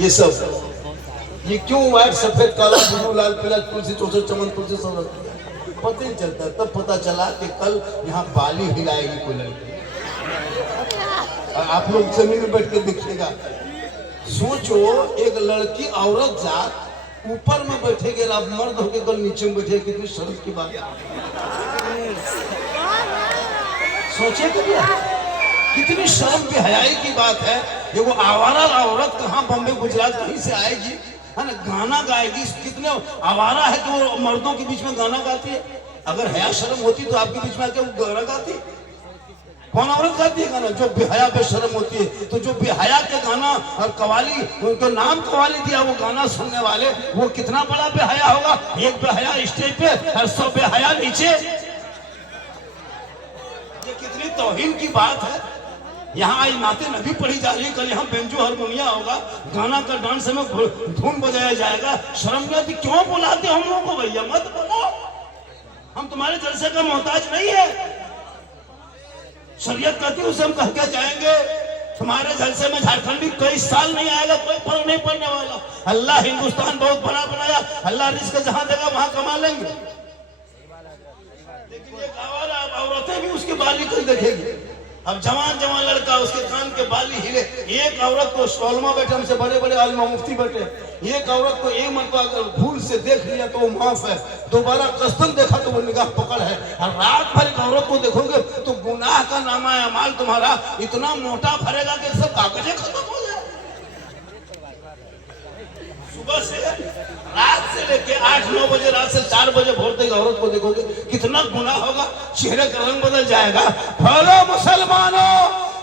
ये सब ये क्यों व्हाइट सफेद काला ब्लू लाल पीला तुलसी चौसठ चमन तुलसी सब पता ही चलता है। तब पता चला कि कल यहाँ बाली हिलाएगी कोई लड़की। आप लोग जमीन में बैठ के देखिएगा। सोचो एक लड़की औरत जात ऊपर में बैठेगी, आप मर्द होके कल नीचे में बैठे, कितनी शर्म की बात है। सोचिए कभी कितनी शर्म की हयाई की बात है। ये वो आवारा औरत कहाँ बॉम्बे गुजरात कहीं से आएगी है ना, गाना गाएगी। कितने आवारा है कि वो मर्दों के बीच में गाना गाती है। अगर हया शर्म होती तो आपके बीच में आके वो गाना गाती। कौन औरत गाती है गाना? जो बेहया बेशर्म होती है। तो जो बेहया के गाना और कवाली, उनको नाम कवाली दिया, वो गाना सुनने वाले वो कितना बड़ा बेहया होगा। एक बेहया स्टेज पे और 100 बेहया नीचे। ये कितनी तौहीन की बात है। यहाँ आई नाते नबी पढ़ी जा रही है, कल यहाँ बेंजो हारमोनिया होगा, गाना का डांस में धुन बजाया जाएगा। शर्म नहीं आती? क्यों बुलाते हम लोगों को? भैया मत बोलो, हम तुम्हारे जलसे का मोहताज नहीं है। शरीयत कहती है उसे हम कह के जाएंगे। तुम्हारे जलसे में झारखंडी कई साल नहीं आएगा, कोई फर्क नहीं पड़ने वाला। अल्लाह हिंदुस्तान बहुत बड़ा बनाया, अल्लाह रिस्क जहां देगा वहां कमा लेंगे। लेकिन ये औरतें भी उसके बाली को देखेगी। अब जवान जवान लड़का उसके कान के बाली हिले। एक औरत को स्टॉलमा बैठे, हमसे बड़े बड़े आलिमा मुफ्ती बैठे, एक औरत को एक मरतबा अगर भूल से देख लिया तो वो माफ है, दोबारा कस्तन देखा तो वो निगाह पकड़ है। और रात भर एक औरत को देखोगे तो गुनाह का नामा अमाल तुम्हारा इतना मोटा भरेगा कि सब कागजें खत्म हो जाए। सुबह से रात से लेके 8-9 बजे, रात से 4 बजे भोर तक औरत को देखोगे कितना गुनाह होगा। चेहरे का रंग बदल जाएगा। बोलो मुसलमानों,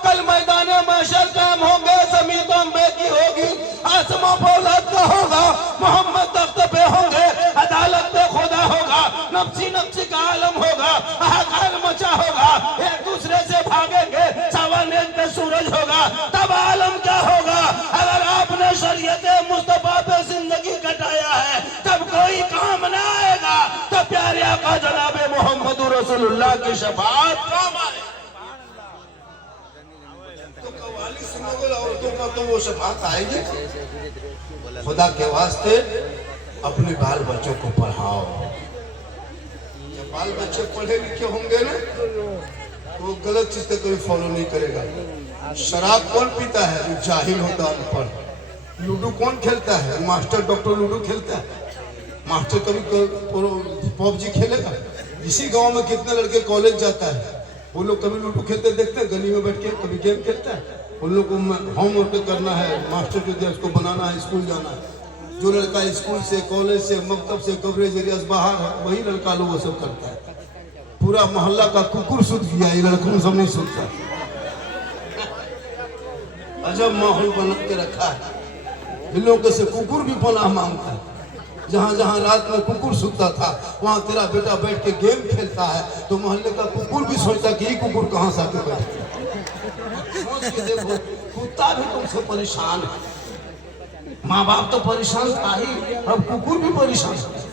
कल मैदान महशर कायम होंगे, ज़मीन तो अंबे की होगी, आसमां फौलाद का होगा, मोहम्मद तख्त पे होंगे, अदालत पे खुदा होगा, नफ्सी नफ्सी का आलम होगा, हाहाकार मचा होगा, एक दूसरे से भागेंगे, सवानेज पे सूरज होगा। तब आलम क्या होगा? अगर आपने शरीयत मुस्तफा पे जिंदगी कटाया है तब कोई काम ना आएगा, तो प्यारे आका जनाबे मोहम्मद रसूलुल्लाह की शफाअत काम आए। तो कव्वाली सुनोगे औरतों का तो वो शफाअत आएगी। खुदा के वास्ते अपने बाल बच्चों को पढ़ाओ। जब बाल बच्चे पढ़े लिखे होंगे ना तो वो गलत चीज तो कभी फॉलो नहीं करेगा। शराब कौन पीता है? जो जाहिल होता है, अनपढ़। लूडो कौन खेलता है? मास्टर डॉक्टर लूडो खेलता है। मास्टर कभी पबजी खेलेगा? इसी गांव में कितने लड़के कॉलेज जाता है, वो लोग कभी लूडो खेलते देखते हैं गली में बैठ के, कभी गेम खेलता है। उन लोग को होमवर्क करना है, मास्टर जो दिया उसको बनाना है, स्कूल जाना है। जो लड़का स्कूल से, कॉलेज से, मकतब से, कवरेज एरिया से बाहर है, वही लड़का लोग वो सब करता है। पूरा मोहल्ला का कुकुर सुध गया, ये लड़कों सब नहीं सुनता। अजब माहौल बना के रखा है। इन लोगों से कुकुर भी पनाह मांगता है। जहाँ जहाँ रात में कुकुर सुतता था वहाँ तेरा बेटा बैठ के गेम खेलता है, तो मोहल्ले का कुकुर भी सोचता कि ये कुकुर कहाँ से आके बैठे। सोच के देखो, कुत्ता भी तुमसे परेशान है, माँ बाप तो परेशान था ही, अब कुकुर भी परेशान है।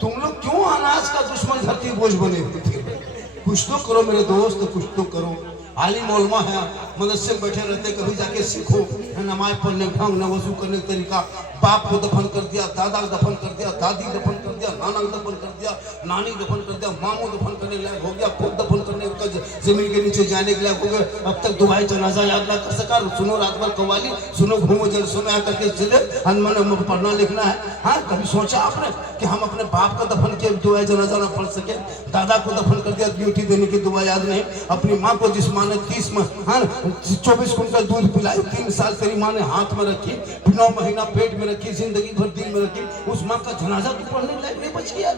तुम लोग क्यों अनाज का दुश्मन धरती बोझ बने हुए थे? कुछ तो करो मेरे दोस्त, कुछ तो करो। आलिम उलमा है, मदरसे में बैठे रहते, कभी जाके सीखो नमाज पढ़ने का ढंग, वजू करने का तरीका। बाप को दफन कर दिया, दादा को दफन कर दिया, दादी दफन कर दिया, नाना को दफन कर दिया, नानी दफन कर दिया, मामू दफन करने लायक हो गया, खुद दफन करने का जमीन के नीचे जाने के लायक हो गए। अब तक दुआए जनाजा याद ना कर सका। सुनो रात भर कव्वाली, सुनो घूमो जल, सुनो यहाँ करके चले अनमन पढ़ना लिखना है। हाँ, कभी सोचा आपने कि हम अपने बाप का दफन किया, दुआए जनाजा ना पढ़ सके? दादा को दफन कर दिया, ड्यूटी देने की दुआ याद नहीं। अपनी माँ को जिस माँ ने 24 कुंटल दूध पिलाई, 3 साल तेरी माँ ने हाथ में रखी, 9 महीना पेट में रखी, जिंदगी भर दिल में रखी, उस माँ का जनाजा तो पढ़ने लायक नहीं बच गया।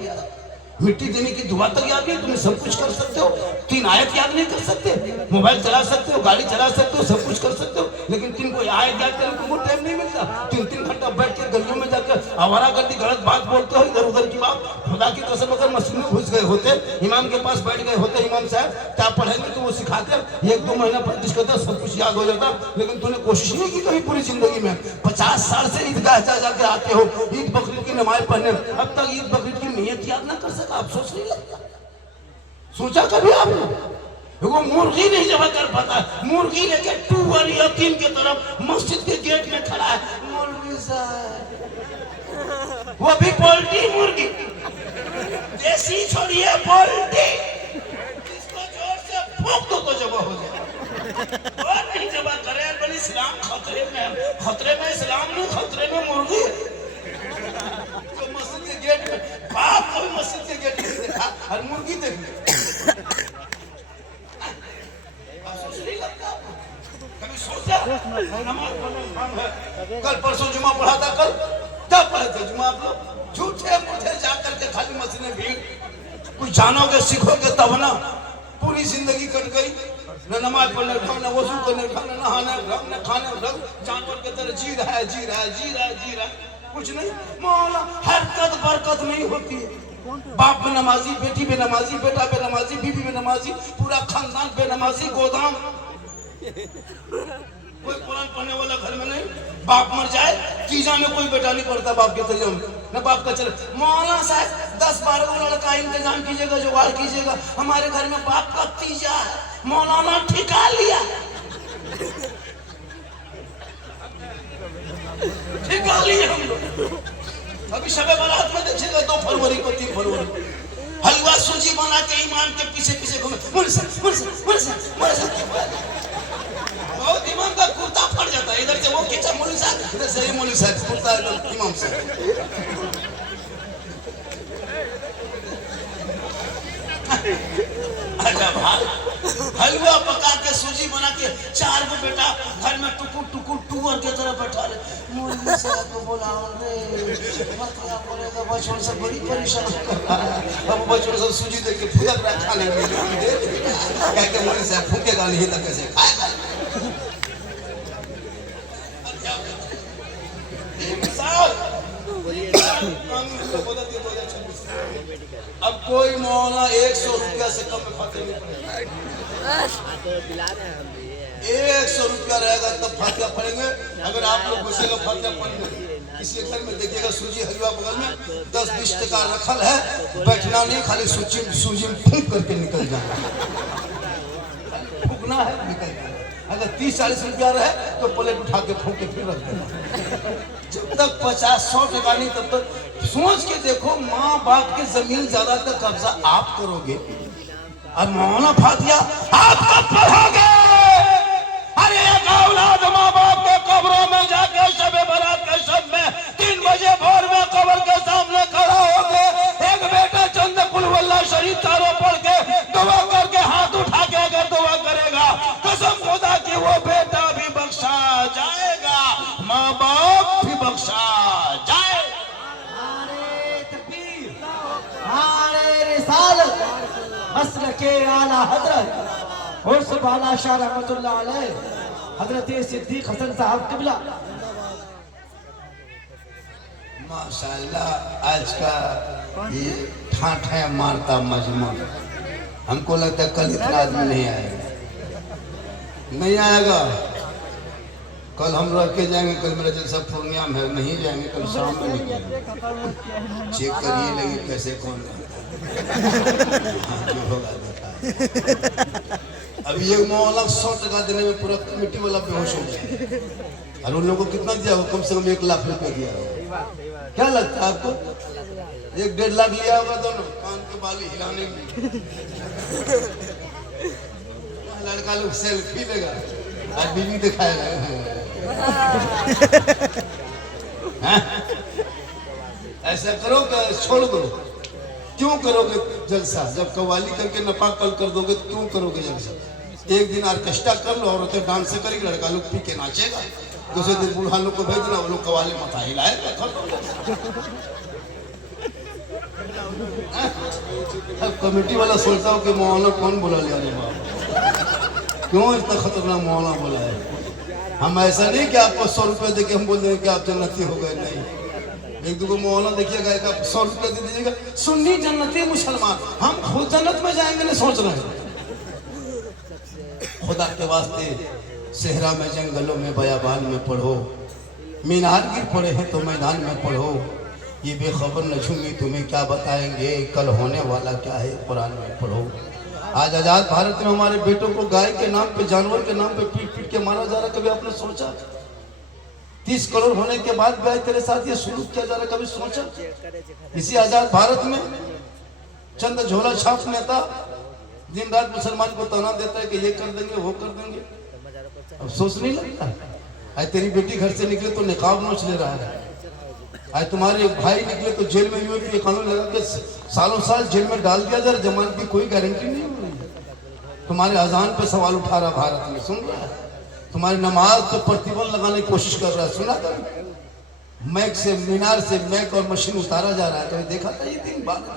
मिट्टी देने की दुआ तक याद नहीं। तुम्हें सब कुछ कर सकते हो, 3 आयत याद नहीं कर सकते, मोबाइल चला सकते हो, गाड़ी चला सकते हो, सब कुछ कर सकते हो, लेकिन 3 को आयत याद करने को टाइम नहीं मिलता। 3-3 घंटा बैठ के गलियों में जाकर आवारागर्दी गलत बात बोलते हो, इधर उधर की बात। खुदा की कसम अगर मस्जिद में घुस गए होते, इमाम के पास बैठ गए होते, इमाम साहब क्या पढ़ेंगे तो वो सिखाते, 1-2 महीना प्रैक्टिस करते, सब कुछ याद हो जाता। लेकिन तूने कोशिश नहीं की कभी पूरी जिंदगी में। 50 साल से ईदगाह जाके आते हो, ईद बकरीद की नमाज पढ़ने, अब तक ईद बकरीद की नियत याद ना कर सका। अफसोस नहीं लगता? सोचा कभी आपने वो मुर्गी नहीं जमा कर पाता, मुर्गी लेके 2 वाली यतीम के तरफ मस्जिद के गेट में खड़ा है। मौलवी साहब, वो भी पोल्ट्री मुर्गी, देसी छोड़िए पोल्ट्री, इसको जोर से फूंक दो तो जमा हो जाए। और नहीं जमा करे बल इस्लाम खतरे में, खतरे में इस्लाम नहीं, खतरे में मुर्गी। तो मस्जिद के गेट में बाप को भी मस्जिद के गेट में देखा और मुर्गी देख ली। कभी सोचा नमाज पढ़ना है, कल परसों जुमा पढ़ा था, कल क्या पढ़े थे जुमा आप लोग? झूठे मूठे जाकर के खाली मस्जिद में भीड़। कुछ जानोगे सीखोगे तब ना। पूरी जिंदगी कट गई, न नमाज पढ़ने उठा, न वजू करने उठा, न नहाने उठा, न खाने उठा, जानवर के तरह जी रहा है, जी रहा है, जी रहा है, जी रहा है, कुछ नहीं। मौला हरकत बरकत नहीं होती है। बाप बेनमाजी, बेटी बेनमाजी, बेटा बेनमाजी, बीवी बेनमाजी, पूरा खानदान बेनमाजी, गोदाम। कोई कुरान पढ़ने वाला घर में नहीं। बाप मर जाए तीजा में कोई बेटा नहीं पढ़ता बाप के तरीके में, न बाप का चले। मौलाना साहब 10-12 लड़का इंतजाम कीजिएगा, जुगाड़ कीजिएगा। हमारे घर में बाप का तीजा है, मौलाना ठिका लिया, ठिका लिया हम लोग। अभी शबे बारात में देखिएगा 2 फरवरी को, 3 फरवरी हलवा सूजी बना के इमाम के पीछे पीछे घूमे। बहुत इमाम का कुर्ता फट जाता है, इधर से वो खींचा मौलवी साहब, इधर से ये मौलवी साहब, कुर्ता इमाम से। अच्छा भाई, हलवा पका के सूजी बना के 4 गो बेटा घर में टुकुर टुकुर टूअर के तरह बैठा रहे। मौलवी साहब को बोला रे मत क्या बोलेगा, बचपन से बड़ी परेशान कर रहा है। अब बचपन से सूजी देख के फुदक रहा खाने में, कह के मौलवी साहब फूकेगा नहीं तो कैसे खाएगा। अब कोई मौलाना 100 रुपया से कम में फातिहा नहीं पढ़ेगा। 100 रुपया रहेगा तब फातिहा पढ़ेंगे। अगर आप लोग घुसेगा फातिहा पढ़ने, किसी घर में देखिएगा सूजी हलवा बगल में 10-20 टका रखल है, बैठना नहीं, खाली सूजी में फूंक करके निकल जाना, फूंकना है निकल जाना। अगर 30-40 रुपया रहे तो प्लेट उठा के फूंक के फिर रख देना। जब तक 50-100 टका नहीं तब तक सोच के देखो, माँ बाप की जमीन ज्यादातर कब्जा आप करोगे और मौलाना फातिहा आप कब पढ़ोगे? अरे एक औलाद माँ बाप के कब्रों में जाके शबे बारात के शब में 3 बजे भोर में कब्र के सामने खड़ा होके एक बेटा चंद कुल वल्लाह शरीफ तारो पढ़ के दुआ करके हाथ उठा के अगर दुआ करेगा, कसम खुदा की वो बेटा भी बख्शा जाएगा, माँ बाप भी बख्शा जाए। मसलके आला हजरत उर्स बाला शाह रहमतुल्लाह अलैह हजरत सिद्दीक हसन साहब किबला। माशाल्लाह आज का ये ठाठा मारता मजमा, हमको लगता है कल इतना आदमी नहीं आएगा, नहीं आएगा। कल हम रह के जाएंगे, कल मेरा जलसा पूर्णिया में है, नहीं जाएंगे, कल शाम में निकलेंगे। चेक करिए लगी कैसे कौन जो होगा देखा। अब ये मौला 100 टका देने में पूरा कमेटी वाला बेहोश हो गया, और उन लोगों को कितना दिया होगा? कम से कम 1 लाख रुपया दिया होगा। क्या लगता है आपको? 1-1.5 लाख लिया होगा दोनों कान के बाली हिलाने में। लड़का लोग सेल्फी लेगा और बीवी दिखाएगा। ऐसा करो कि छोड़ दो। क्यों करोगे जलसा? जब कव्वाली करके नफा कल कर दोगे तो क्यों करोगे जलसा? एक दिन ऑर्केस्ट्रा कर लो, औरतें डांस करेगी, लड़का लोग पी के नाचेगा, दूसरे दिन बूढ़ा लोग को भेज देना, वो लोग कव्वाली मता हिलाएगा। अब कमेटी वाला सोचता हो कि मौलाना कौन बोला लिया रे बाप, क्यों इतना खतरनाक मौलाना बोला है? हम ऐसा नहीं कि आपको 100 रुपये देके हम बोल देंगे कि आप जन्नती हो गए, नहीं। 1-2 मौलाना देखिएगा, एक आप 100 रुपये दे दीजिएगा, सुन्नी जन्नती मुसलमान, हम खुद जन्नत में जाएंगे नहीं सोच रहे हैं। खुदा के वास्ते सेहरा में, जंगलों में, बयाबान में पढ़ो, मीनार गिर पड़े हैं तो मैदान में पढ़ो, ये बेखबर नजूमी तुम्हें क्या बताएंगे, कल होने वाला क्या है कुरान में पढ़ो। आज आजाद भारत में हमारे बेटों को गाय के नाम पे, जानवर के नाम पे पीट पीट के मारा जा रहा। कभी आपने सोचा 30 करोड़ होने के बाद भी आज तेरे साथ ये सुलूक किया जा रहा, कभी सोचा? इसी आजाद भारत में चंद झोला छाप नेता दिन रात मुसलमान को ताना देता है कि ये कर देंगे, वो कर देंगे। अब सोच नहीं लगता? आज तेरी बेटी घर से निकले तो निकाब नोच ले रहा है। आज तुम्हारे भाई निकले तो जेल में यूपी के कानून लगा के सालों साल जेल में डाल दिया जा रहा, जमानत की कोई गारंटी नहीं हो रही। तुम्हारे अजान पे सवाल उठा रहा भारत में, सुन रहा है? तुम्हारी नमाज पे प्रतिबंध लगाने की कोशिश कर रहा है, सुना कर? मैक से, मीनार से मैक और मशीन उतारा जा रहा है, कभी देखा था ये दिन? भारत में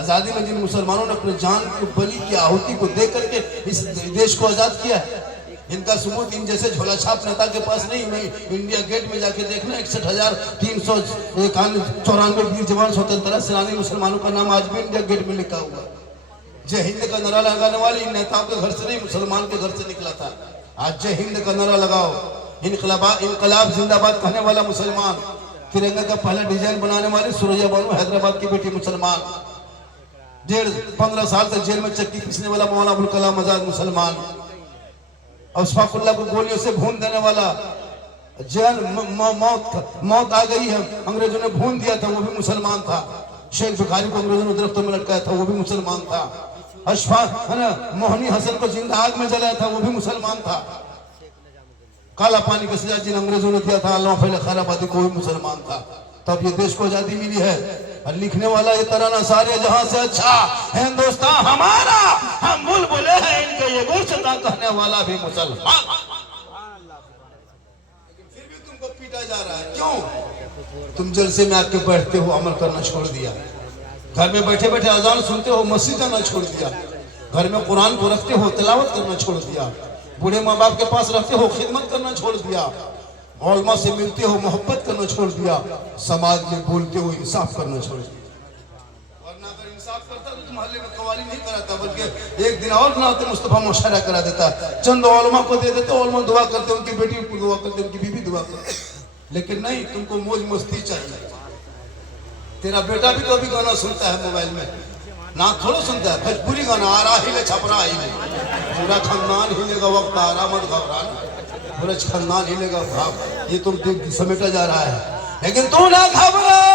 आजादी में जिन मुसलमानों ने अपने जान को बलि की आहुति को दे करके इस देश को आजाद किया है, इनका सबूत इन जैसे झोला छाप नेता के पास नहीं। मैं इंडिया गेट में जाके देखना 61,394 वीर जवान स्वतंत्रता सेनानी मुसलमानों का नाम आज भी इंडिया गेट में लिखा हुआ। जय हिंद का नारा लगाने वाले इन नेताओं के घर से नहीं, मुसलमान के घर से निकला था। आज जय हिंद का नारा लगाओ, इनकलाब जिंदाबाद कहने वाला मुसलमान, तिरंगा का पहला डिजाइन बनाने वाली सुरैया बानो हैदराबाद की बेटी मुसलमान, 15 साल तक जेल में चक्की पीसने वाला मौलाना अबुल कलाम आजाद मुसलमान, अशफाकुल्लाह को गोलियों से भून देने वाला, मौत आ गई है, अंग्रेजों ने भून दिया था, वो भी मुसलमान था। शेख बुखारी को अंग्रेजों ने दरख्तों में लटकाया था, वो भी मुसलमान था। मोहनी हसन को जिंदा आग में जलाया था, वो भी मुसलमान था। काला पानी का सजा जिन अंग्रेजों ने दिया था अल्लाह खैराबादी को भी मुसलमान था। तब ये देश को आजादी मिली है। और लिखने वाला ये तराना सारे जहां से अच्छा हिंदुस्तान हमारा, हम बुलबुले हैं इनके ये गुलशता कहने वाला भी मुसलमान। फिर भी तुमको पीटा जा रहा है, क्यों? तुम जलसे में आके बैठते हो, अमल करना छोड़ दिया। घर में बैठे बैठे अजान सुनते हो, मस्जिद जाना छोड़ दिया। घर में कुरान को रखते हो, तिलावत करना छोड़ दिया। बूढ़े माँ बाप के पास रखते हो, खिदमत करना छोड़ दिया। मौलमा से मिलते हो, मोहब्बत करना छोड़ दिया। समाज में बोलते हो, इंसाफ करना छोड़ दिया। वरना अगर इंसाफ करता तो तुम मोहल्ले में कवाली नहीं कराता, बल्कि एक दिन और ना मुस्तफा मुशायरा करा देता। चंद उलमा को दे देते, उलमा दुआ करते, उनकी बेटी को दुआ करते, उनकी बीवी दुआ करते। लेकिन नहीं, तुमको मौज मस्ती चाहिए। तेरा बेटा भी तो अभी गाना सुनता है मोबाइल में, ना थोड़ा सुनता है, भोजपुरी गाना आ रहा ही ले छपरा ही ले, पूरा खानदान हिलेगा, वक्त आ रहा मत घबराना, पूरा खानदान हिलेगा। ये तुम समेटा जा रहा है, लेकिन तू ना घबरा।